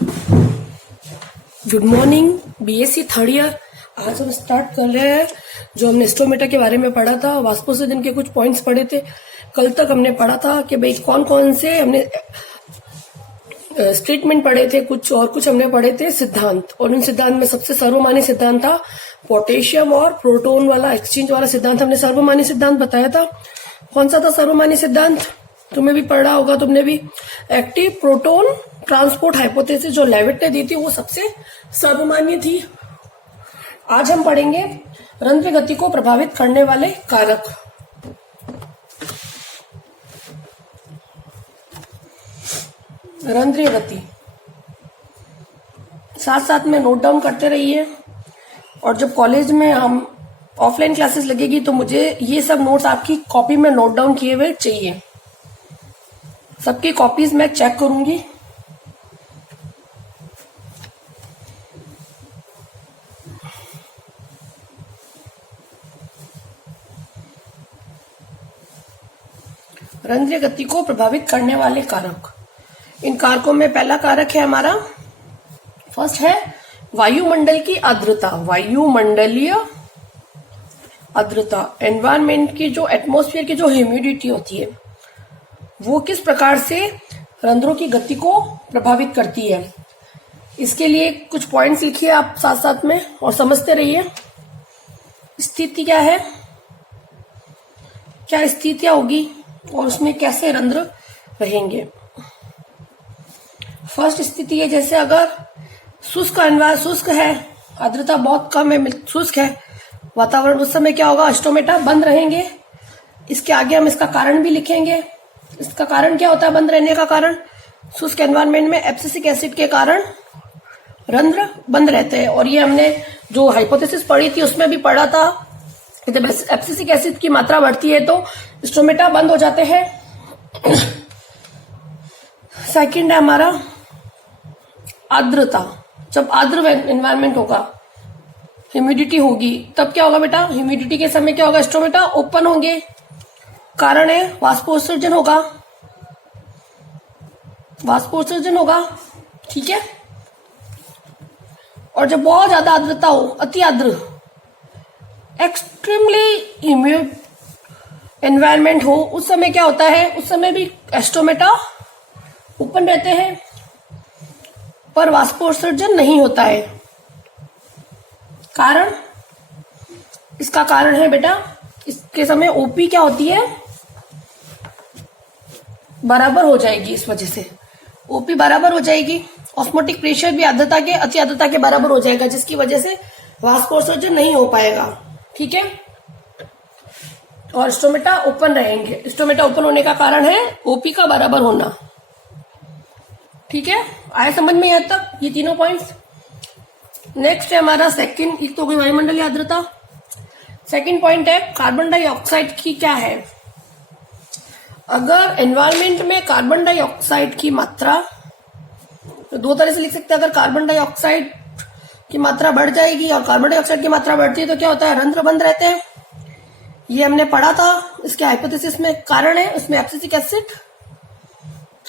Good morning BSc third year. आज हम start कर रहे हैं जो हमने स्टोमेटा के बारे में पढ़ा था। वास्पोसर्जन के कुछ पॉइंट्स पढ़े थे। कल तक हमने पढ़ा था कि भाई कौन कौन से हमने स्टेटमेंट पढ़े थे, कुछ और कुछ हमने पढ़े थे सिद्धांत। और उन सिद्धांत में सबसे सर्वमान्य सिद्धांत था पोटेशियम और प्रोटॉन वाला एक्सचेंज वाला सिद्धांत। हमने सर्वमान्य सिद्धांत बताया था। कौन सा था सर्वमान्य सिद्धांत? तुम्हें भी पढ़ा होगा तुमने भी। एक्टिव प्रोटॉन ट्रांसपोर्ट हाइपोथेसिस जो लेविट ने दी थी वो सबसे सर्वमान्य थी। आज हम पढ़ेंगे रंध्र गति को प्रभावित करने वाले कारक। रंध्रीय गति साथ साथ में नोट डाउन करते रहिए। और जब कॉलेज में हम ऑफलाइन क्लासेस लगेगी तो मुझे ये सब नोट्स आपकी कॉपी में नोट डाउन किए हुए चाहिए। सबकी कॉपीज मैं चेक करूंगी। रंध्रीय गति को प्रभावित करने वाले कारक। इन कारकों में पहला कारक है हमारा, फर्स्ट है वायुमंडल की आर्द्रता। वायुमंडलीय आर्द्रता, एनवायरमेंट की जो एटमॉस्फेयर की जो ह्यूमिडिटी होती है वो किस प्रकार से रंध्रों की गति को प्रभावित करती है। इसके लिए कुछ पॉइंट्स लिखिए आप साथ साथ में और समझते रहिए। स्थिति क्या है, क्या स्थितियां होगी और उसमें कैसे रंध्र रहेंगे। फर्स्ट स्थिति है जैसे अगर शुष्क है, आर्द्रता बहुत कम है, शुष्क है वातावरण, उस समय क्या होगा, स्टोमेटा बंद रहेंगे। इसके आगे हम इसका कारण भी लिखेंगे। इसका कारण क्या होता है बंद रहने का कारण? शुष्क एनवायरनमेंट में एब्सिसिक एसिड के कारण रंध्र बंद रहते हैं। और ये हमने जो हाइपोथेसिस पढ़ी थी उसमें भी पढ़ा था, जब एब्सिसिक एसिड की मात्रा बढ़ती है तो स्टोमेटा बंद हो जाते हैं। सेकंड है हमारा आर्द्रता। जब आर्द्र एनवायरनमेंट होगा, ह्यूमिडिटी होगी, तब क्या होगा बेटा, ह्यूमिडिटी के समय क्या होगा, स्टोमेटा ओपन होंगे। कारण है वाष्पोत्सर्जन होगा, वाष्पोत्सर्जन होगा, ठीक है। और जब बहुत ज्यादा आर्द्रता हो, अति आर्द्र, एक्सट्रीमली ह्यूमिड एनवायरनमेंट हो, उस समय क्या होता है, उस समय भी स्टोमेटा ओपन रहते हैं पर वाष्पोत्सर्जन नहीं होता है। कारण, इसका कारण है बेटा, इसके समय ओपी क्या होती है, बराबर हो जाएगी। इस वजह से ओपी बराबर हो जाएगी। ऑस्मोटिक प्रेशर भी आर्द्रता के, अति आर्द्रता के बराबर हो जाएगा, जिसकी वजह से वाष्पोत्सर्जन नहीं हो पाएगा, ठीक है। और स्टोमेटा ओपन रहेंगे। स्टोमेटा ओपन होने का कारण है ओपी का बराबर होना, ठीक है। आए समझ में यहाँ तक ये तीनों पॉइंट्स। नेक्स्ट है हमारा सेकंड, एक तो कोई वायुमंडलीय आर्द्रता। सेकंड पॉइंट है कार्बन डाइऑक्साइड की क्या है। अगर एनवायरनमेंट में कार्बन डाइऑक्साइड की मात्रा, तो दो तरह से लिख सकते हैं। अगर कार्बन डाइऑक्साइड की मात्रा बढ़ जाएगी और कार्बन डाइऑक्साइड की मात्रा बढ़ती है तो क्या होता है, रंध्र बंद रहते हैं। ये हमने पढ़ा था। इसके हाइपोथेसिस में कारण है, उसमें एब्सिसिक एसिड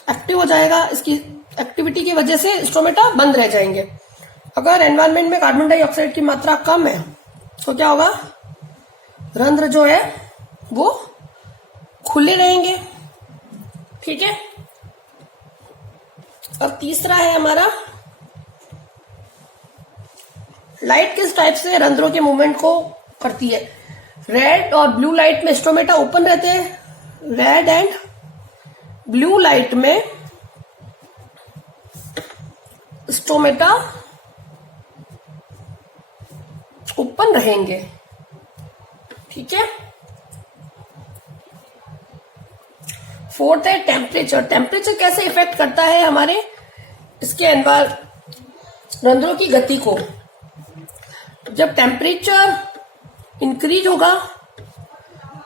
एक्टिव हो जाएगा, इसकी एक्टिविटी की वजह से स्टोमेटा बंद रह जाएंगे। अगर एनवायरनमेंट में कार्बन डाइऑक्साइड की मात्रा कम है तो क्या होगा, रंध्र जो है वो खुले रहेंगे, ठीक है। और तीसरा है हमारा, लाइट किस टाइप से रंध्रों के मूवमेंट को करती है। रेड और ब्लू लाइट में स्टोमेटा ओपन रहते हैं। रेड एंड ब्लू लाइट में स्टोमेटा ओपन रहेंगे, ठीक है। फोर्थ है टेम्परेचर। टेम्परेचर कैसे इफेक्ट करता है हमारे इसके रंध्रों की गति को। जब टेम्परेचर इंक्रीज होगा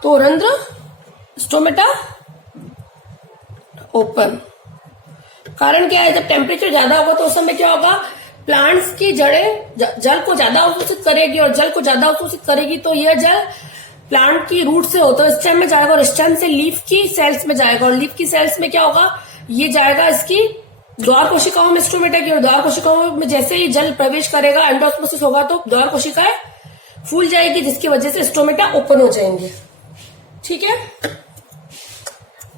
तो रंध्र, स्टोमेटा ओपन। कारण क्या है, जब टेम्परेचर ज्यादा होगा तो उस समय क्या होगा, प्लांट्स की जड़ें जल को ज्यादा अवशोषित करेगी और जल को ज्यादा अवशोषित करेगी तो यह जल प्लांट की रूट से होता है स्टेम में जाएगा और स्टेम से लीफ की सेल्स में जाएगा और लीफ की सेल्स में क्या होगा, ये जाएगा इसकी द्वार कोशिकाओं में स्टोमेटा की, और द्वार कोशिकाओं में जैसे ही जल प्रवेश करेगा, एंडोस्मोसिस होगा, तो द्वार कोशिकाएं फूल जाएगी, जिसकी वजह से स्टोमेटा ओपन हो जाएंगे। ठीक है,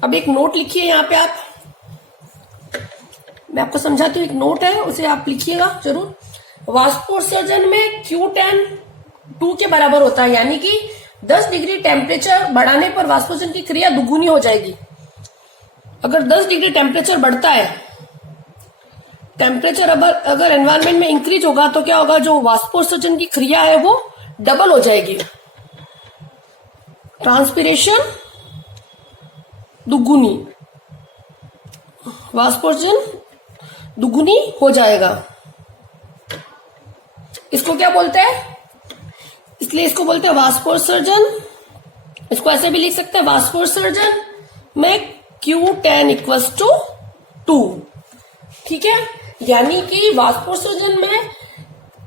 अब एक नोट लिखिए यहाँ पे आप, मैं आपको समझाती हूँ, एक नोट है उसे आप लिखिएगा जरूर। वाष्पोत्सर्जन में Q10 2 के बराबर होता है, यानी कि 10 डिग्री टेम्परेचर बढ़ाने पर वाष्पोत्सर्जन की क्रिया दुगुनी हो जाएगी। अगर 10 डिग्री टेम्परेचर बढ़ता है, टेम्परेचर अगर एनवायरमेंट में इंक्रीज होगा तो क्या होगा, जो वाष्पोत्सर्जन की क्रिया है वो डबल हो जाएगी, ट्रांसपिरेशन दुगुनी, वाष्पोत्सर्जन दुगुनी हो जाएगा। इसको क्या बोलते हैं, इसलिए इसको बोलते हैं वाष्पोत्सर्जन। इसको ऐसे भी लिख सकते हैं, वाष्पोत्सर्जन में Q10 इक्वल्स टू 2। ठीक है, यानी कि वाष्पोत्सर्जन में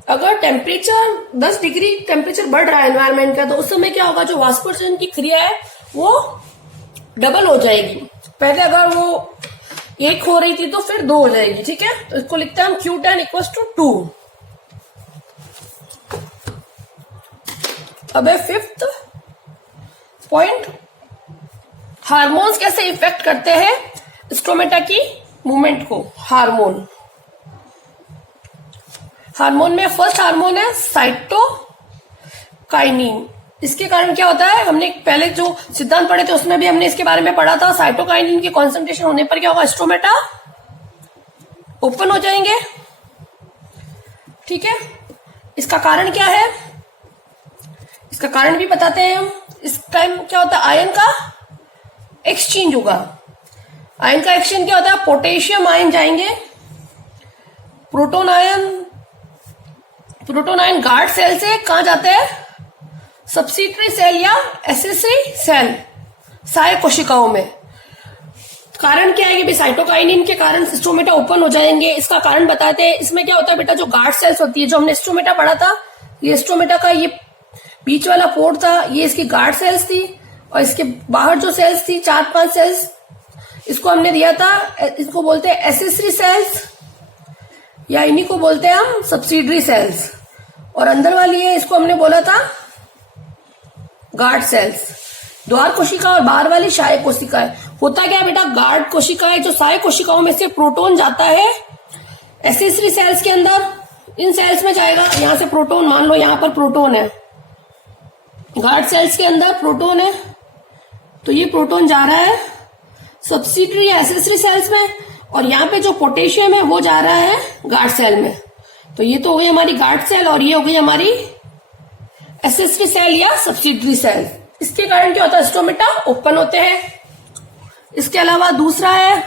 अगर टेम्परेचर 10 डिग्री टेम्परेचर बढ़ रहा है एनवायरमेंट का, तो उस समय क्या होगा, जो वाष्पोत्सर्जन की क्रिया है वो डबल हो जाएगी। पहले अगर वो 1 हो रही थी तो फिर 2 हो जाएगी। ठीक है, तो इसको लिखते हैं हम Q10 इक्वल्स टू 2। अब है 5th पॉइंट, हार्मोन्स कैसे इफेक्ट करते हैं स्टोमेटा की मूवमेंट को। हार्मोन में फर्स्ट हार्मोन है साइटोकाइनिन। इसके कारण क्या होता है, हमने पहले जो सिद्धांत पढ़े थे उसमें भी हमने इसके बारे में पढ़ा था। साइटोकाइनिन के कॉन्सेंट्रेशन होने पर क्या होगा, स्टोमेटा ओपन हो जाएंगे। ठीक है, इसका कारण क्या है, इसका कारण भी बताते हैं हम। इस टाइम क्या होता है, आयन का एक्सचेंज होगा। आयन का एक्सचेंज क्या होता है, पोटेशियम आयन जाएंगे, प्रोटॉन आयन गार्ड सेल से कहां जाते हैं, सब्सिटरी सेल या एसेसरी सेल, सहायक कोशिकाओं में। कारण क्या है कि साइटोकाइनिन के कारण स्टोमेटा ओपन हो जाएंगे। इसका कारण बताते हैं। इसमें क्या होता है बेटा, जो गार्ड सेल्स होती है, जो हमने स्टोमेटा पढ़ा था, ये स्टोमेटा का ये बीच वाला पोर्ट था, ये इसकी गार्ड सेल्स थी, और इसके बाहर जो सेल्स थी 4-5 सेल्स, इसको हमने दिया था, इसको बोलते हैं एसेसरी सेल्स, या इन्हीं को बोलते हैं हम सब्सिडरी सेल्स। और अंदर वाली है, इसको हमने बोला था गार्ड सेल्स। द्वार कोशिका और बाहर वाली सहायक कोशिकाएं। होता क्या है बेटा, गार्ड कोशिकाएं जो सहायक कोशिकाओं में से प्रोटॉन जाता है एसेसरी सेल्स के अंदर, इन सेल्स में जाएगा। यहां से प्रोटॉन, मान लो यहां पर प्रोटॉन है, गार्ड सेल्स के अंदर प्रोटॉन है, तो ये प्रोटॉन जा रहा है सब्सिडरी या एसेसरी सेल्स में, और यहाँ पे जो पोटेशियम है वो जा रहा है गार्ड सेल में। तो ये तो हो गई हमारी गार्ड सेल, और ये हो गई हमारी एसेसरी सेल या सब्सिडरी सेल। इसके कारण क्या होता है, स्टोमेटा ओपन होते हैं। इसके अलावा दूसरा है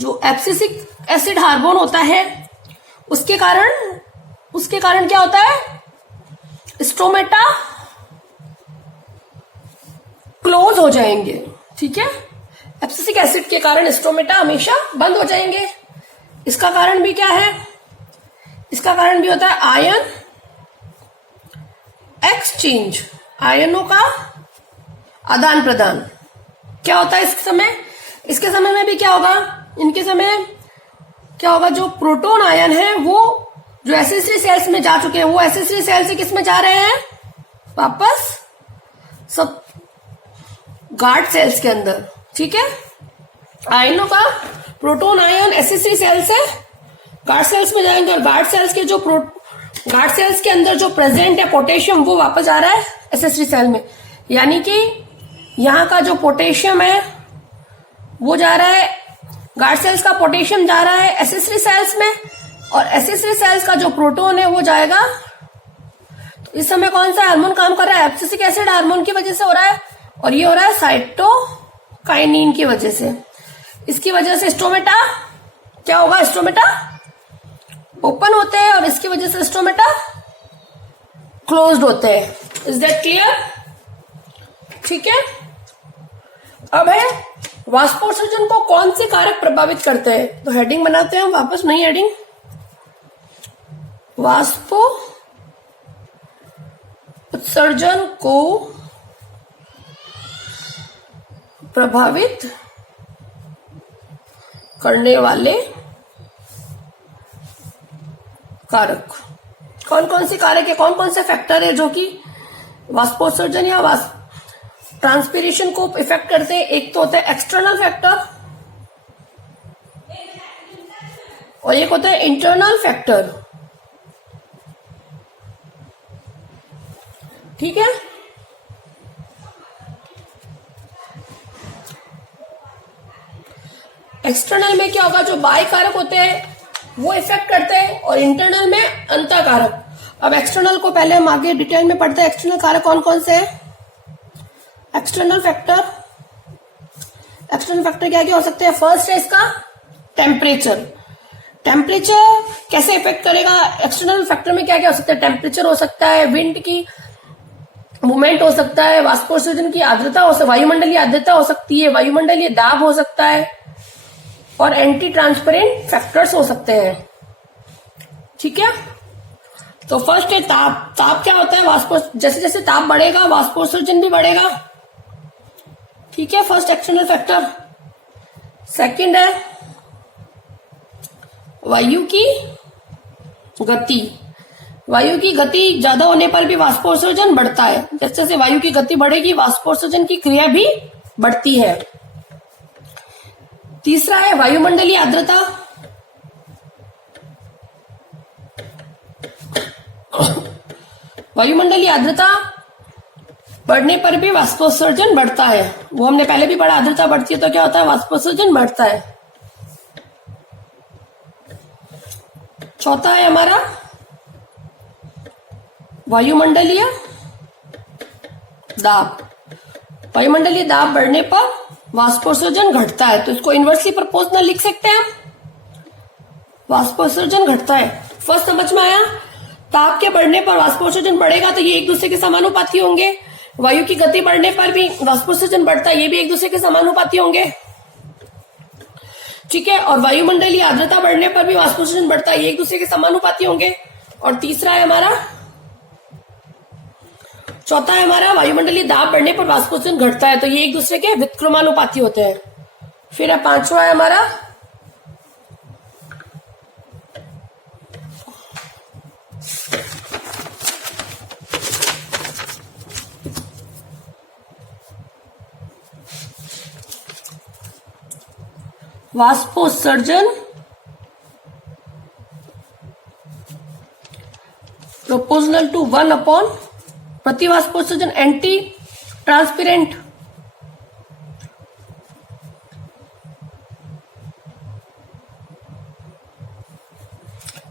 जो एब्सिसिक एसिड हार्मोन होता है, उसके कारण क्या होता है, स्टोमेटा क्लोज हो जाएंगे। ठीक है, एब्सिसिक एसिड के कारण स्टोमेटा हमेशा बंद हो जाएंगे। इसका कारण भी क्या है, इसका कारण भी होता है आयन एक्सचेंज, आयनों का आदान प्रदान। क्या होता है इसके समय में भी क्या होगा, इनके समय क्या होगा, जो प्रोटॉन आयन है वो जो एसेसरी सेल्स में जा चुके हैं, वो एसेसरी सेल से किस में जा रहे हैं, वापस सब गार्ड सेल्स के अंदर। ठीक है, आयनों का प्रोटॉन आयन एसेसरी सेल से गार्ड सेल्स में जाएंगे, और गार्ड सेल्स के अंदर जो प्रेजेंट है पोटेशियम, वो वापस आ रहा है एसेसरी सेल में। यानी कि यहाँ का जो पोटेशियम है वो जा रहा है, गार्ड सेल्स का पोटेशियम जा रहा है एसेसरी सेल्स में, और एसेसरी सेल्स का जो प्रोटॉन है वो जाएगा। तो इस समय कौन सा हार्मोन काम कर रहा है, एब्सिसिक एसिड हार्मोन की वजह से हो रहा है, और ये हो रहा है साइटोकाइनिन की वजह से। इसकी वजह से स्टोमेटा क्या होगा, स्टोमेटा ओपन होते हैं, और इसकी वजह से स्टोमेटा क्लोज्ड होते हैं। Is that clear? ठीक है, अब है वाष्पोत्सर्जन को कौन से कारक प्रभावित करते हैं। तो हेडिंग बनाते हैं वापस, नई हेडिंग, वाष्पो उत्सर्जन को प्रभावित करने वाले कारक। कौन कौन से कारक है, कौन कौन से फैक्टर है जो कि वाष्पोत्सर्जन या ट्रांसपीरेशन को इफेक्ट करते हैं? एक तो होता है एक्सटर्नल फैक्टर और एक होता है इंटरनल फैक्टर। ठीक है, एक्सटर्नल में क्या होगा, जो बाह्य कारक होते हैं वो इफेक्ट करते हैं और इंटरनल में अंतःकारक। अब एक्सटर्नल को पहले हम आगे डिटेल में पढ़ते हैं। एक्सटर्नल कारक कौन कौन से हैं? एक्सटर्नल फैक्टर, एक्सटर्नल फैक्टर क्या क्या हो सकते हैं? फर्स्ट है इसका टेम्परेचर। टेम्परेचर कैसे इफेक्ट करेगा? एक्सटर्नल फैक्टर में क्या क्या हो सकता है? टेम्परेचर हो सकता है, विंड की मूवमेंट हो सकता है, वाष्पोत्सर्जन की आर्द्रता हो सकती है, वायुमंडलीय आर्द्रता हो सकती है, वायुमंडलीय दाब हो सकता है और एंटी ट्रांसपेरेंट फैक्टर्स हो सकते हैं। ठीक है, तो फर्स्ट है ताप। ताप क्या होता है? वाष्पो जैसे जैसे ताप बढ़ेगा वाष्पोत्सर्जन भी बढ़ेगा। ठीक है, फर्स्ट एक्सटर्नल फैक्टर। सेकंड है वायु की गति। वायु की गति ज्यादा होने पर भी वाष्पोत्सर्जन बढ़ता है। जैसे जैसे वायु की गति बढ़ेगी वाष्पोत्सर्जन की क्रिया भी बढ़ती है। तीसरा है वायुमंडलीय आर्द्रता। वायुमंडलीय आर्द्रता बढ़ने पर भी वाष्पोत्सर्जन बढ़ता है। वो हमने पहले भी पढ़ा, आर्द्रता बढ़ती है तो क्या होता है? वाष्पोत्सर्जन बढ़ता है। चौथा है हमारा वायुमंडलीय दाब। वायुमंडलीय दाब बढ़ने पर वाष्पोत्सर्जन घटता है, तो इसको इनवर्सली प्रोपोर्शनल लिख सकते हैं हम। वाष्पोत्सर्जन घटता है। फर्स्ट समझ में आया? ताप के बढ़ने पर वाष्पोत्सर्जन बढ़ेगा तो ये एक दूसरे के समानुपाती होंगे। वायु की गति बढ़ने पर भी वाष्पोत्सर्जन बढ़ता है, ये भी एक दूसरे के समानुपाती होंगे। ठीक है, और वायुमंडलीय आर्द्रता बढ़ने पर भी वाष्पोत्सर्जन बढ़ता है, ये एक दूसरे के समानुपाती होंगे। और तीसरा है हमारा, चौथा है हमारा वायुमंडलीय दाब बढ़ने पर वाष्पोत्सर्जन घटता है, तो ये एक दूसरे के व्युत्क्रमानुपाती होते हैं। फिर है पांचवा है हमारा वाष्पोत्सर्जन प्रोपोर्शनल टू 1 अपॉन प्रतिवाष्पोत्सर्जन एंटी ट्रांसपेरेंट।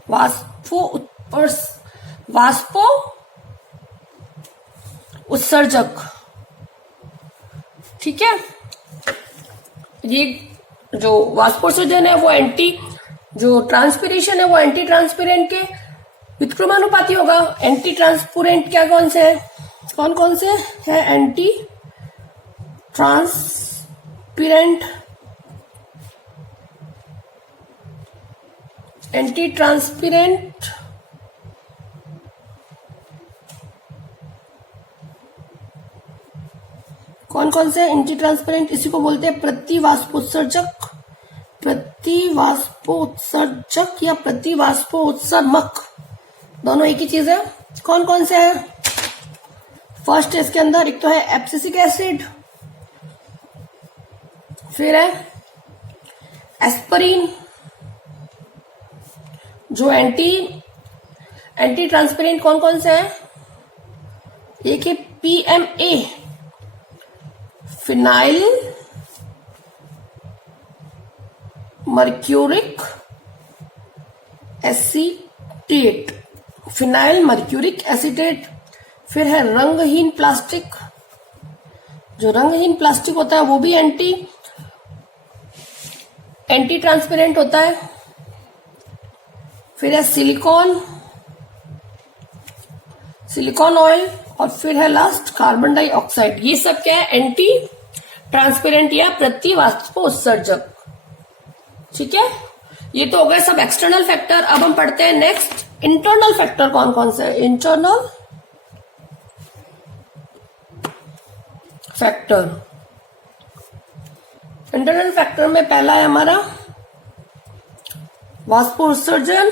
वाष्पो उत्सर्जक। ठीक है, ये जो वाष्पोत्सर्जन है वो जो ट्रांसपिरेशन है वो एंटी ट्रांसपेरेंट के व्युत्क्रमानुपाती होगा। एंटी ट्रांसपेरेंट क्या कौन से है? कौन कौन से है एंटी ट्रांसपेरेंट? एंटी ट्रांसपेरेंट कौन कौन से एंटी ट्रांसपेरेंट? इसी को बोलते हैं प्रतिवाष्पोत्सर्जक, प्रतिवाष्पोत्सर्जक या प्रतिवाष्पोत्सर्मक, दोनों एक ही चीज है। कौन कौन से है? फर्स्ट है इसके अंदर, एक तो है एब्सिसिक एसिड, फिर है एस्पिरिन, जो एंटी ट्रांसपेरेंट कौन कौन से है? एक है PMA, phenyl mercuric acetate, phenyl mercuric acetate. फिर है रंगहीन प्लास्टिक, जो रंगहीन प्लास्टिक होता है वो भी एंटी ट्रांसपेरेंट होता है। फिर है सिलिकॉन ऑयल और फिर है लास्ट कार्बन डाइऑक्साइड। ये सब क्या है? एंटी ट्रांसपेरेंट या प्रतिवाष्पोत्सर्जक। ठीक है, ये तो हो गए सब एक्सटर्नल फैक्टर। अब हम पढ़ते हैं नेक्स्ट इंटरनल फैक्टर कौन कौन से है। इंटरनल फैक्टर में पहला है हमारा वाष्पोत्सर्जन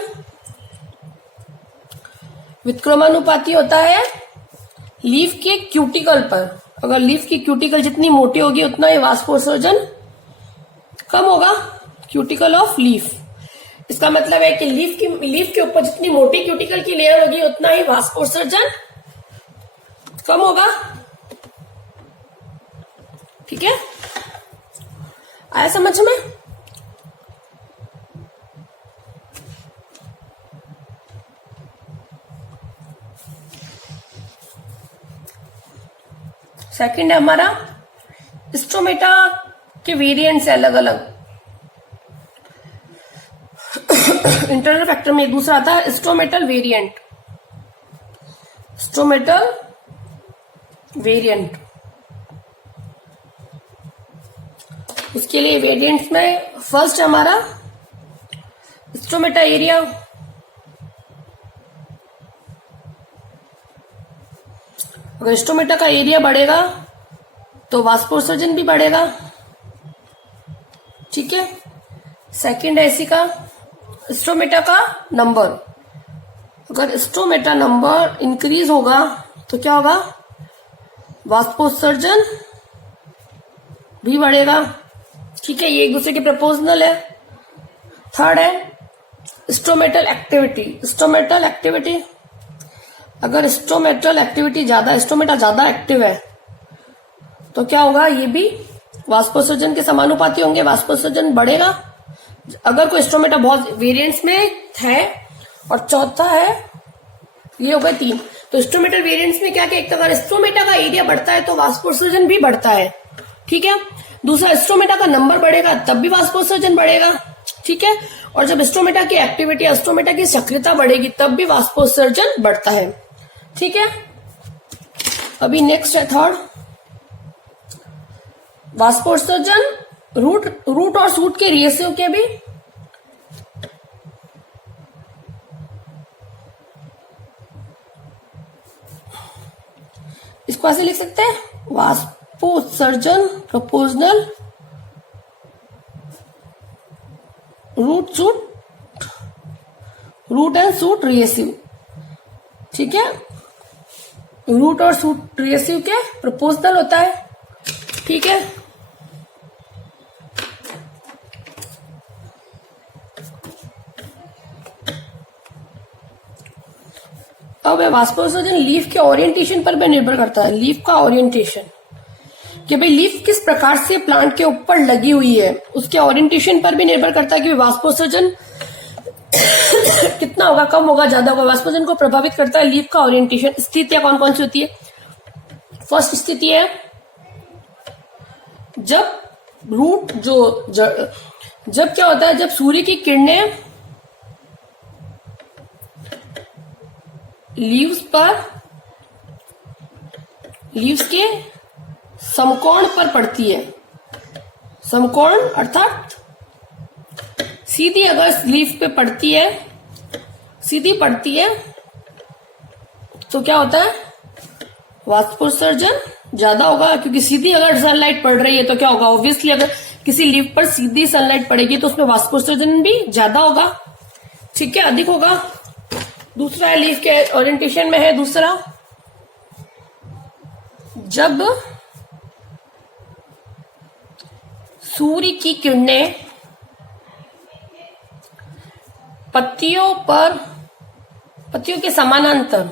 विक्रमानुपाती होता है लीफ के क्यूटिकल पर। अगर लीफ की क्यूटिकल जितनी मोटी होगी उतना ही वाष्पोत्सर्जन कम होगा, क्यूटिकल ऑफ लीफ। इसका मतलब है कि लीफ के ऊपर जितनी मोटी क्यूटिकल की लेयर होगी उतना ही वाष्पोत्सर्जन कम होगा। ठीक है, आया समझ में? सेकंड है हमारा स्ट्रोमेटा के वेरिएंट्स है अलग अलग। इंटरनल फैक्टर में एक दूसरा आता है स्ट्रोमेटल वेरिएंट। स्ट्रोमेटल वेरिएंट, उसके लिए वेरिएंट्स में फर्स्ट हमारा स्ट्रोमेटा एरिया। अगर स्ट्रोमेटा का एरिया बढ़ेगा तो वाष्पोत्सर्जन भी बढ़ेगा। ठीक है। सेकंड है इसी का स्ट्रोमेटा का नंबर। अगर स्ट्रोमेटा नंबर इंक्रीज होगा तो क्या होगा, वाष्पोत्सर्जन भी बढ़ेगा। ठीक है, ये एक दूसरे के प्रपोजनल है। थर्ड है स्ट्रोमेटल एक्टिविटी। स्ट्रोमेटल एक्टिविटी, अगर स्ट्रोमेटल एक्टिविटी ज्यादा, स्ट्रोमेटा ज्यादा एक्टिव है तो क्या होगा, ये भी वाष्पोत्सर्जन के समानुपाती होंगे, वाष्पोत्सर्जन बढ़ेगा। अगर कोई स्ट्रोमेटा बहुत वेरिएंट्स में है, और चौथा है, ये हो गए तीन। तो स्ट्रोमेटल वेरिएंट्स में क्या, एक तो अगर स्ट्रोमेटा का एरिया बढ़ता है तो वाष्पोत्सर्जन भी बढ़ता है। ठीक है। दूसरा, स्ट्रोमेटा का नंबर बढ़ेगा तब भी वाष्पोत्सर्जन बढ़ेगा। ठीक है। और जब स्ट्रोमेटा की एक्टिविटी, स्ट्रोमेटा की सक्रियता बढ़ेगी तब भी वाष्पोत्सर्जन बढ़ता है। ठीक है। अभी नेक्स्ट है थर्ड, वाष्पोत्सर्जन रूट और शूट के रेशियो के भी इसको ऐसे लिख सकते हैं, वाष्पोत्सर्जन proportional root and shoot ratio. ठीक है, रूट और शूट रेशियो के प्रोपोर्शनल होता है। ठीक है। अब वाष्पोत्सर्जन लीफ के ओरिएंटेशन पर भी निर्भर करता है। लीफ का ओरिएंटेशन, कि भाई लीफ किस प्रकार से प्लांट के ऊपर लगी हुई है, उसके ओरिएंटेशन पर भी निर्भर करता है कि वाष्पोत्सर्जन कितना होगा, कम होगा, ज्यादा होगा। वाष्पोत्सर्जन को प्रभावित करता है लीफ का ओरिएंटेशन। स्थितियां कौन कौन सी होती है? फर्स्ट स्थिति है जब रूट जब क्या होता है, जब सूर्य की किरणें लीव्स के समकोण पर पड़ती है। समकोण अर्थात सीधी, अगर लीफ पे पड़ती है, सीधी पड़ती है तो क्या होता है, वाष्पोत्सर्जन ज्यादा होगा। क्योंकि सीधी अगर सनलाइट पड़ रही है तो क्या होगा, ऑब्वियसली अगर किसी लीफ पर सीधी सनलाइट पड़ेगी तो उसमें वाष्पोत्सर्जन भी ज्यादा होगा। ठीक है, अधिक होगा। दूसरा है लीफ के ओरिएंटेशन में है दूसरा, जब सूर्य की किरणें पत्तियों के समानांतर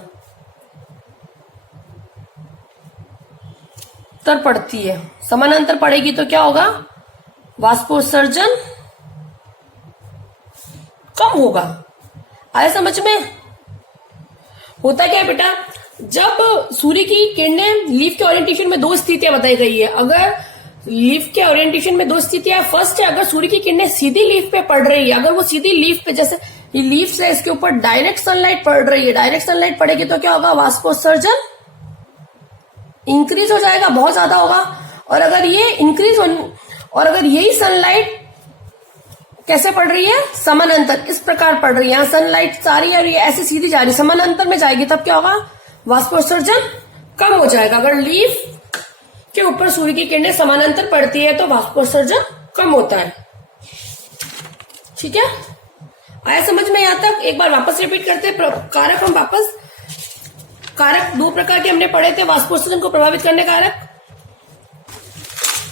पड़ती है। समानांतर पड़ेगी तो क्या होगा, वाष्पोत्सर्जन कम होगा। आया समझ में? होता क्या है बेटा, जब सूर्य की किरणें, लीफ के ओरिएंटेशन में दो स्थितियां बताई गई है। अगर लीफ के ओरिएंटेशन में दो स्थितियां, फर्स्ट है अगर सूर्य की किरणें सीधी लीफ पे पड़ रही है, अगर वो सीधी लीफ पे, जैसे ये लीफ है इसके ऊपर डायरेक्ट सनलाइट पड़ रही है, डायरेक्ट सनलाइट पड़ेगी तो क्या होगा, वाष्पोत्सर्जन इंक्रीज हो जाएगा, बहुत ज्यादा होगा। और अगर ये इंक्रीज और अगर यही सनलाइट कैसे पड़ रही है, समानांतर, इस प्रकार पड़ रही है, यहाँ सनलाइट सारी है और ये ऐसे सीधी जा रही है, समानांतर में जाएगी, तब क्या होगा, वाष्पोत्सर्जन कम हो जाएगा। अगर लीफ के ऊपर सूर्य की किरणें समानांतर पड़ती है तो वाष्पोत्सर्जन कम होता है। ठीक है। आया समझ में? यहाँ तक एक बार वापस रिपीट करते हैं कारक। हम वापस कारक दो प्रकार के हमने पढ़े थे वाष्पोत्सर्जन को प्रभावित करने कारक।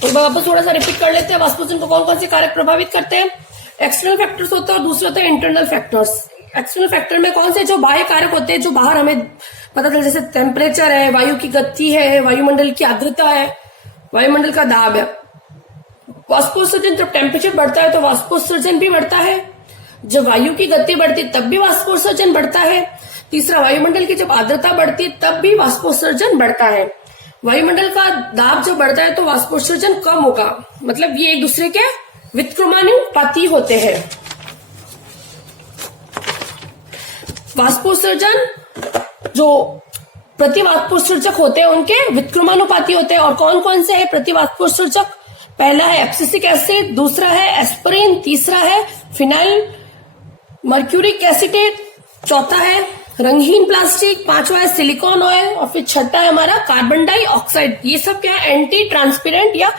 एक बार वापस थोड़ा सा रिपीट कर लेते हैं वाष्पोत्सर्जन को कौन कौन से कारक प्रभावित करते हैं। एक्सटर्नल फैक्टर्स होता है और दूसरा होता है इंटरनल फैक्टर्स। एक्सटर्नल फैक्टर में कौन से जो बाह्य कारक होते हैं जो बाहर हमें पता चले, जैसे टेम्परेचर है, वायु की गति है, वायुमंडल की आर्द्रता है, वायुमंडल का दाब है। वाष्पोत्सर्जन जब टेम्परेचर बढ़ता है तो वाष्पोत्सर्जन भी बढ़ता है, जब वायु की गति बढ़ती है तब भी वाष्पोत्सर्जन बढ़ता है। तीसरा, वायुमंडल की जब आर्द्रता बढ़ती है तब भी वाष्पोत्सर्जन बढ़ता है। वायुमंडल का दाब जब बढ़ता है तो वाष्पोत्सर्जन कम होगा। मतलब ये एक दूसरे के व्युत्क्रमानुपाती होते हैं। वाष्पोत्सर्जन जो प्रतिवाष्पोत्सर्जक होते हैं उनके व्युत्क्रमानुपाती होते हैं। और कौन कौन से है प्रतिवाष्पोत्सर्जक? पहला है एब्सिसिक एसिड, दूसरा है एस्पिरिन, तीसरा है फिनाइल मर्क्यूरिक एसिटेट, चौथा है रंगहीन प्लास्टिक, पांचवा है सिलिकॉन ऑयल और फिर छठा है हमारा कार्बन डाइऑक्साइड। ये सब क्या है? एंटी ट्रांसपेरेंट या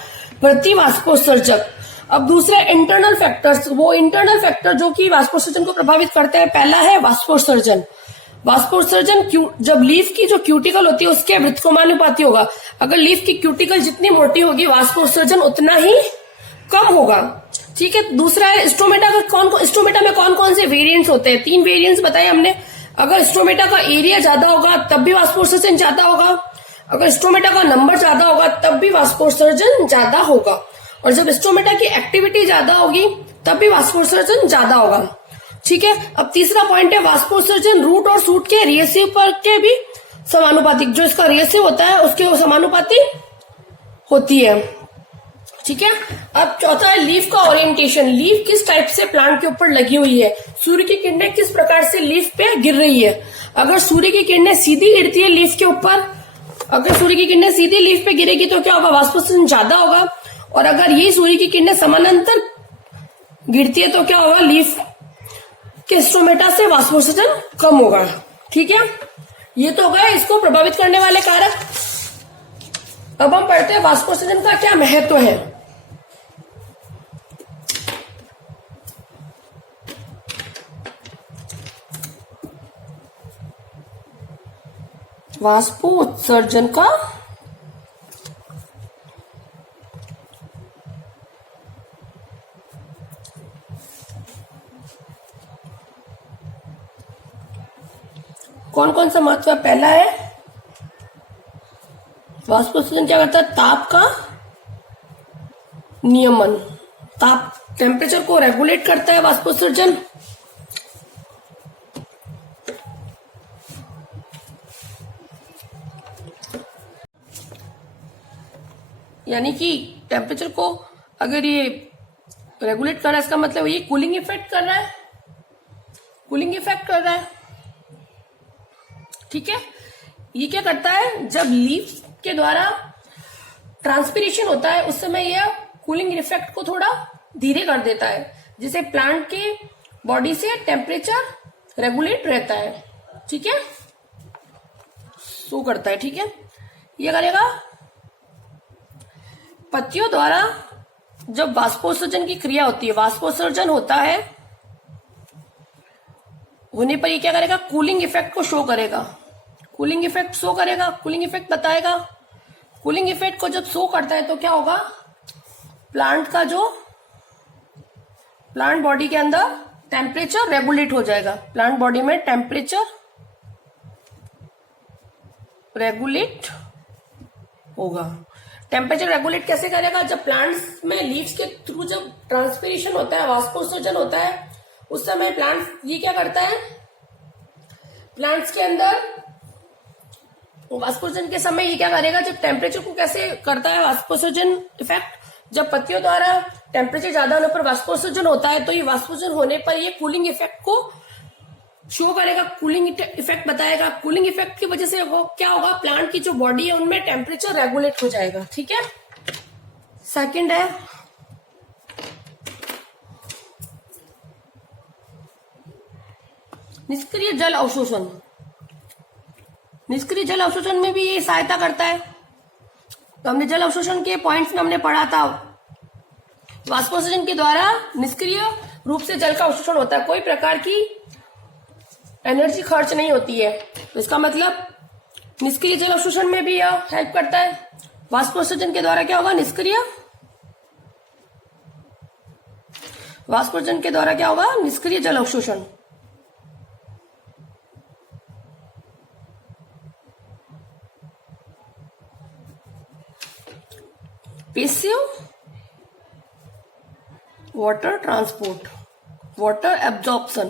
प्रतिवाष्पोत्सर्जक। अब दूसरा इंटरनल फैक्टर्स, वो इंटरनल फैक्टर जो कि वाष्पोत्सर्जन को प्रभावित करते हैं। पहला है वाष्पोत्सर्जन। वाष्पोत्सर्जन जब लीफ की जो क्यूटिकल होती है उसके व्युत्क्रमानुपाती होगा। अगर लीफ की क्यूटिकल जितनी मोटी होगी वाष्पोत्सर्जन उतना ही कम होगा। ठीक है। दूसरा है स्टोमेटा का स्टोमेटा में कौन कौन से वेरिएंट्स होते हैं? 3 वेरिएंट्स बताए हमने। अगर स्टोमेटा का एरिया ज्यादा होगा तब भी वाष्पोत्सर्जन ज्यादा होगा, अगर स्टोमेटा का नंबर ज्यादा होगा तब भी वाष्पोत्सर्जन ज्यादा होगा, और जब स्टोमेटा की एक्टिविटी ज्यादा होगी तब भी वाष्पोत्सर्जन ज्यादा होगा। ठीक है। अब तीसरा पॉइंट है वाष्पोत्सर्जन रूट और शूट के रिएसिव पर के भी समानुपातिक, जो इसका रिएसिव होता है उसके समानुपाती होती है। ठीक है। अब चौथा है लीफ का ओरिएंटेशन। लीफ किस टाइप से प्लांट के ऊपर लगी हुई है, सूर्य की किरणें किस प्रकार से लीफ पे गिर रही है। अगर सूर्य की किरणें सीधी गिरती है लीफ के ऊपर, अगर सूर्य की किरणें सीधी लीफ पे गिरेगी तो क्या होगा? वाष्पोत्सर्जन ज्यादा होगा। और अगर ये सूर्य की किरणें समानांतर गिरती है तो क्या होगा? लीफ के स्टोमेटा से वाष्पोत्सर्जन कम होगा। ठीक है। ये तो हो गया इसको प्रभावित करने वाले कारक। अब हम पढ़ते हैं वाष्पोत्सर्जन का क्या महत्व है। वाष्पोत्सर्जन का कौन कौन सा महत्व है? पहला है वाष्पोत्सर्जन क्या करता है? ताप का नियमन, ताप टेम्परेचर को रेगुलेट करता है वाष्पोत्सर्जन। यानी कि टेम्परेचर को अगर ये रेगुलेट कर रहा है इसका मतलब ये कूलिंग इफेक्ट कर रहा है, कूलिंग इफेक्ट कर रहा है। ठीक है। ये क्या करता है? जब लीफ के द्वारा ट्रांसपिरेशन होता है उस समय यह कूलिंग इफेक्ट को थोड़ा धीरे कर देता है, जिससे प्लांट के बॉडी से टेम्परेचर रेगुलेट रहता है। ठीक है। सो करता है। ठीक है। ये करेगा पत्तियों द्वारा जब वाष्पोत्सर्जन की क्रिया होती है, वाष्पोत्सर्जन होता है, होने पर ये क्या करेगा? कूलिंग इफेक्ट को शो करेगा। कूलिंग इफेक्ट शो करेगा, कूलिंग इफेक्ट बताएगा। कूलिंग इफेक्ट को जब शो करता है तो क्या होगा? प्लांट का जो प्लांट बॉडी के अंदर टेम्परेचर रेगुलेट हो जाएगा। प्लांट बॉडी में टेम्परेचर रेगुलेट होगा। टेम्परेचर रेगुलेट कैसे करेगा? जब प्लांट्स में लीव्स के थ्रू जब ट्रांसपिरेशन होता है, वाष्पोत्सर्जन होता है, उस समय प्लांट्स ये क्या करता है? प्लांट्स के अंदर वाष्पोत्सर्जन के समय ये क्या करेगा? जब टेम्परेचर को कैसे करता है वाष्पोत्सर्जन इफेक्ट? जब पत्तियों द्वारा टेम्परेचर ज्यादा होने पर वाष्पोत्सर्जन होता है तो ये वाष्पोत्सर्जन होने पर ये कूलिंग इफेक्ट को शो करेगा, कूलिंग इफेक्ट बताएगा। कूलिंग इफेक्ट की वजह से वो क्या होगा? प्लांट की जो बॉडी है उनमें टेम्परेचर रेगुलेट हो जाएगा। ठीक है। सेकंड है निष्क्रिय जल अवशोषण। निष्क्रिय जल अवशोषण में भी ये सहायता करता है। तो हमने जल अवशोषण के पॉइंट्स में हमने पढ़ा था वाष्पोत्सर्जन के द्वारा निष्क्रिय रूप से जल का अवशोषण होता है, कोई प्रकार की एनर्जी खर्च नहीं होती है। तो इसका मतलब निष्क्रिय जल अवशोषण में भी यह हेल्प करता है। वाष्पोत्सर्जन के द्वारा क्या होगा? वाष्पोत्सर्जन के द्वारा क्या होगा? निष्क्रिय जल अवशोषण। Passive water transport, water absorption.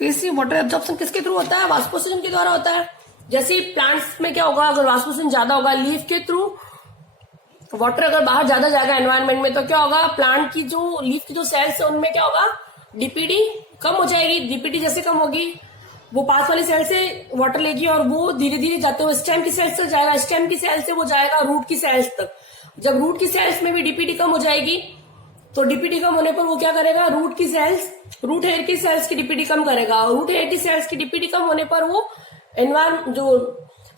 Passive water absorption किसके थ्रू होता है? वाष्पोत्सर्जन के द्वारा होता है। जैसे प्लांट्स में क्या होगा, अगर वाष्पोत्सर्जन ज्यादा होगा लीफ के थ्रू, वाटर अगर बाहर ज्यादा जाएगा एनवायरनमेंट में, तो क्या होगा? प्लांट की जो लीफ की जो सेल्स है उनमें क्या होगा? डीपीडी कम हो जाएगी। डीपीडी जैसे कम होगी, वो पास वाली सेल से वाटर लेगी और वो धीरे धीरे जाते हुए स्टेम की सेल्स तक जाएगा, स्टेम की सेल से वो जाएगा रूट की सेल्स तक। जब रूट की सेल्स में भी डीपीडी कम हो जाएगी, तो डीपीडी कम होने पर वो क्या करेगा? रूट हेयर की सेल्स की डीपीडी कम करेगा, और रूट हेयर की सेल्स की डीपीडी कम होने पर वो जो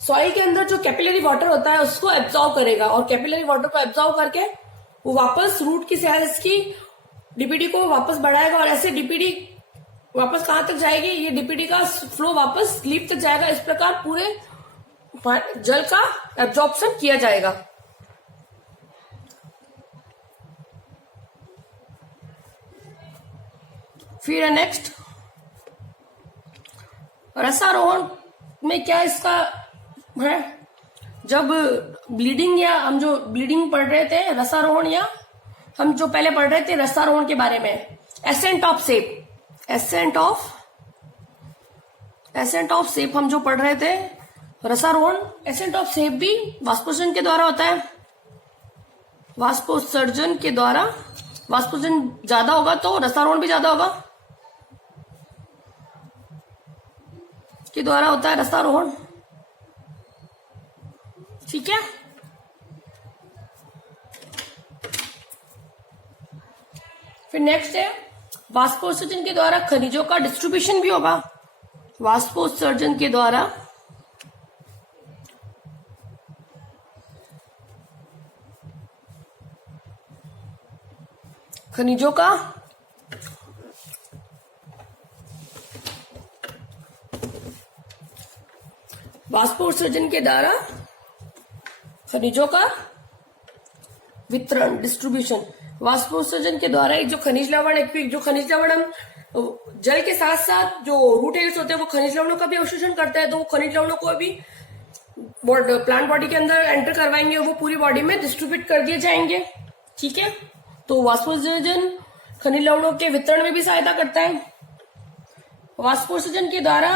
सॉइल के अंदर जो कैपिलरी वाटर होता है उसको एब्जॉर्व करेगा, और कैपिलरी वाटर को एब्जॉर्व करके वो वापस रूट की सेल्स की डीपीडी को वापस बढ़ाएगा, और ऐसे डीपीडी वापस कहां तक जाएगी? ये डीपीडी का फ्लो वापस लीफ तक जाएगा। इस प्रकार पूरे जल का एब्जॉर्प्शन किया जाएगा। फिर है नेक्स्ट, रसारोहण में क्या इसका है? जब ब्लीडिंग, या हम जो ब्लीडिंग पढ़ रहे थे रसारोहण, या हम जो पहले पढ़ रहे थे रसारोहण के बारे में, एसेंट ऑफ सेप हम जो पढ़ रहे थे रसारोहण, एसेंट ऑफ सेप भी वाष्पोत्सर्जन के द्वारा होता है। वाष्पोत्सर्जन के द्वारा, वाष्पोत्सर्जन ज्यादा होगा तो रसारोहण भी ज्यादा होगा, के द्वारा होता है रसारोहण। ठीक है, फिर नेक्स्ट है वाष्पोत्सर्जन के द्वारा खनिजों का डिस्ट्रीब्यूशन भी होगा। वाष्पोत्सर्जन के द्वारा खनिजों का वाष्पोत्सर्जन के द्वारा खनिजों का वितरण, डिस्ट्रीब्यूशन। वाष्पोत्सर्जन के द्वारा एक जो खनिज लवण हम जल के साथ साथ जो रूट हेयर्स होते हैं वो खनिज लवणों का भी अवशोषण करते हैं, तो वो खनिज लवणों को भी प्लांट बॉडी के अंदर एंटर करवाएंगे और वो पूरी बॉडी में डिस्ट्रीब्यूट कर दिए जाएंगे। ठीक है, तो वाष्पोत्सर्जन खनिज लवणों के वितरण में भी सहायता करता है। वाष्पोत्सर्जन के द्वारा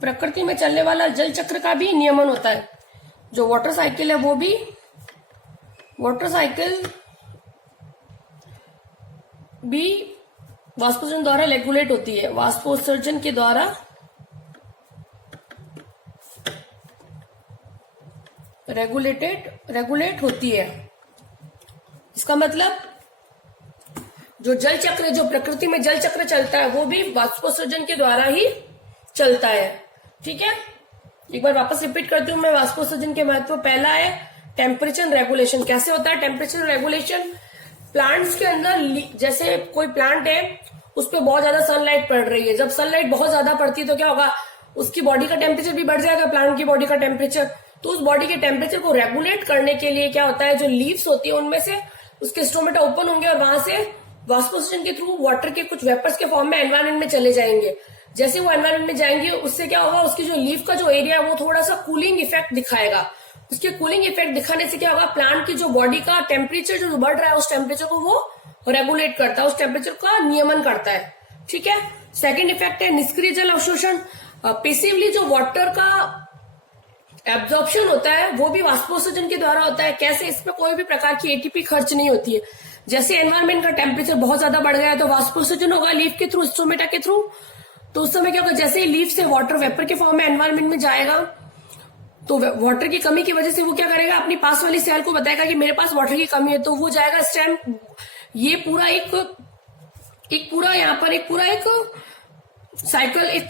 प्रकृति में चलने वाला जल चक्र का भी नियमन होता है। जो वाटर साइकिल है वो भी, वाटर साइकिल भी वाष्पोत्सर्जन द्वारा रेगुलेट होती है। वाष्पोत्सर्जन के द्वारा रेगुलेट होती है। इसका मतलब जो जल चक्र, जो प्रकृति में जल चक्र चलता है वो भी वाष्पोत्सर्जन के द्वारा ही चलता है। ठीक है, एक बार वापस रिपीट करती हूँ मैं वाष्पोत्सर्जन के महत्व। पहला है टेम्परेचर रेगुलेशन। कैसे होता है टेम्परेचर रेगुलेशन? प्लांट्स के अंदर, जैसे कोई प्लांट है उस पर बहुत ज्यादा सनलाइट पड़ रही है, जब सनलाइट बहुत ज्यादा पड़ती है तो क्या होगा? उसकी बॉडी का टेम्परेचर भी बढ़ जाएगा, प्लांट की बॉडी का टेम्परेचर। तो उस बॉडी के टेम्परेचर को रेगुलेट करने के लिए क्या होता है, जो लीव्स होती है उनमें से उसके स्टोमेटा ओपन होंगे और वहां से वाष्पोत्सर्जन के थ्रू वाटर के कुछ वेपर्स के फॉर्म में एनवायरमेंट में चले जाएंगे। जैसे वो एनवायरमेंट में जाएंगे उससे क्या होगा, उसकी जो लीफ का जो एरिया है वो थोड़ा सा कूलिंग इफेक्ट दिखाएगा। उसके कूलिंग इफेक्ट दिखाने से क्या होगा, प्लांट की जो बॉडी का टेम्परेचर जो बढ़ रहा है उस टेम्परेचर को वो रेगुलेट करता है, उस टेम्परेचर का नियमन करता है। ठीक है, सेकेंड इफेक्ट है निष्क्रिय जल अवशोषण। पैसिवली जो वाटर का एब्जॉर्प्शन होता है वो भी वाष्पोत्सर्जन के द्वारा होता है। कैसे? इसमें कोई भी प्रकार की एटीपी खर्च नहीं होती है। जैसे एनवायरमेंट का टेम्परेचर बहुत ज्यादा बढ़ गया है तो वाष्पोत्सर्जन होगा लीफ के थ्रू, स्टोमेटा के थ्रू। तो उस समय क्या होगा, जैसे ही लीफ से वाटर वेपर के फॉर्म में एनवायरमेंट में जाएगा तो वाटर की कमी की वजह से वो क्या करेगा, अपनी पास वाली सेल को बताएगा कि मेरे पास वाटर की कमी है, तो वो जाएगा स्टेम। ये पूरा एक साइकिल, एक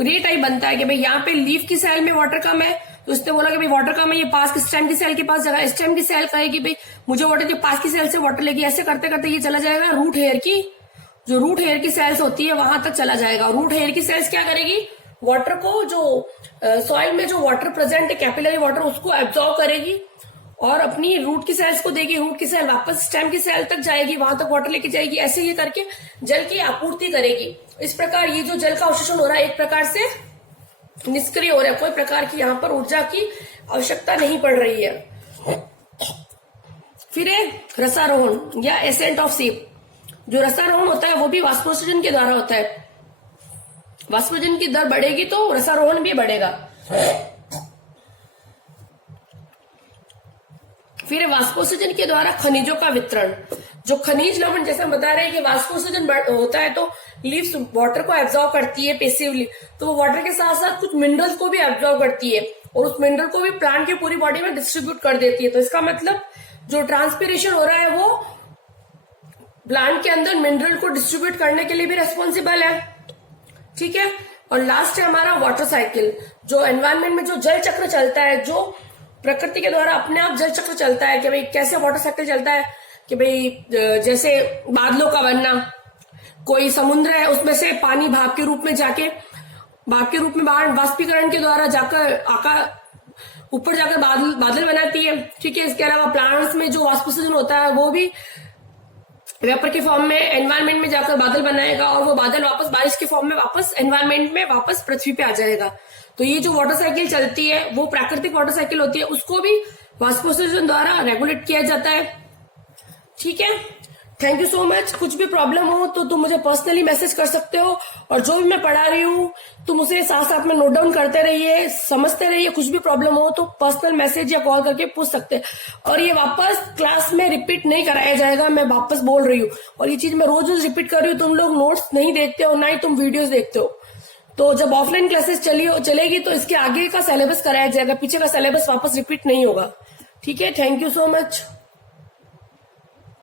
रे टाइप बनता है कि भाई यहाँ पे लीफ की सेल में वाटर कम है तो इसने बोला कि भाई वाटर का मैं ये पास की स्टेम की सेल के पास जगह, स्टेम की सेल कहेगी भाई मुझे वाटर के पास की सेल से वाटर लेगी, ऐसे करते करते ये चला जाएगा रूट हेयर की, जो रूट हेयर की सेल्स होती है वहां तक चला जाएगा। रूट हेयर की सेल्स क्या करेगी, वाटर को, जो सॉइल में जो वाटर प्रेजेंट है कैपिलरी वाटर, उसको एब्जॉर्ब करेगी और अपनी रूट की सेल्स को देगी। रूट की सेल वापस स्टेम की सेल तक जाएगी, वहां तक वाटर लेके जाएगी, ऐसे ही करके जल की आपूर्ति करेगी। इस प्रकार ये जो जल का अवशोषण हो रहा है एक प्रकार से निष्क्रिय हो रहा है, कोई प्रकार की यहाँ पर ऊर्जा की आवश्यकता नहीं पड़ रही है। फिर है रसारोहण या एसेंट ऑफ सीप। जो रसारोहण होता है वो भी वाष्पोत्सर्जन के द्वारा होता है। वाष्पोत्सर्जन की दर बढ़ेगी तो रसारोहण भी बढ़ेगा। फिर वाष्पोत्सर्जन के द्वारा खनिजों का वितरण। जो खनिज लवण, जैसे हम बता रहे हैं कि वाष्पोत्सर्जन होता है तो लीव्स वाटर को एब्जॉर्ब करती है पेसिवली, तो वो वाटर के साथ साथ कुछ मिनरल्स को भी एब्जॉर्ब करती है और उस मिनरल को भी प्लांट की पूरी बॉडी में डिस्ट्रीब्यूट कर देती है। तो इसका मतलब जो ट्रांसपिरेशन हो रहा है वो प्लांट के अंदर मिनरल को डिस्ट्रीब्यूट करने के लिए भी रेस्पॉन्सिबल है। ठीक है, और लास्ट है हमारा वाटर साइकिल। जो एनवायरमेंट में जो जल चक्र चलता है, जो प्रकृति के द्वारा अपने आप जल चक्र चलता है कि भाई कैसे वाटर साइकिल चलता है कि भाई जैसे बादलों का बनना, कोई समुद्र है उसमें से पानी भाप के रूप में जाके, भाप के रूप में बाहर वाष्पीकरण के द्वारा जाकर आकाश ऊपर जाकर बादल बनाती है। ठीक है, इसके अलावा प्लांट्स में जो वाष्पोत्सर्जन होता है वो भी वेपर के फॉर्म में एनवायरमेंट में जाकर बादल बनाएगा और वो बादल वापस बारिश के फॉर्म में वापस एनवायरमेंट में वापस पृथ्वी पे आ जाएगा। तो ये जो वाटर साइकिल चलती है वो प्राकृतिक वाटर साइकिल होती है, उसको भी वाष्पोत्सर्जन द्वारा रेगुलेट किया जाता है। ठीक है, थैंक यू सो मच। कुछ भी प्रॉब्लम हो तो तुम मुझे पर्सनली मैसेज कर सकते हो और जो भी मैं पढ़ा रही हूँ तुम उसे साथ साथ में नोट डाउन करते रहिए, समझते रहिए। कुछ भी प्रॉब्लम हो तो पर्सनल मैसेज या कॉल करके पूछ सकते हैं। और ये वापस क्लास में रिपीट नहीं कराया जाएगा, मैं वापस बोल रही हूँ। और ये चीज मैं रोज रोज रिपीट कर रही हूँ। तुम लोग नोट्स नहीं देखते हो, ना ही तुम वीडियोस देखते हो। तो जब ऑफलाइन क्लासेस चलेगी तो इसके आगे का सिलेबस कराया जाएगा, पीछे का सिलेबस वापस रिपीट नहीं होगा। ठीक है, थैंक यू सो मच।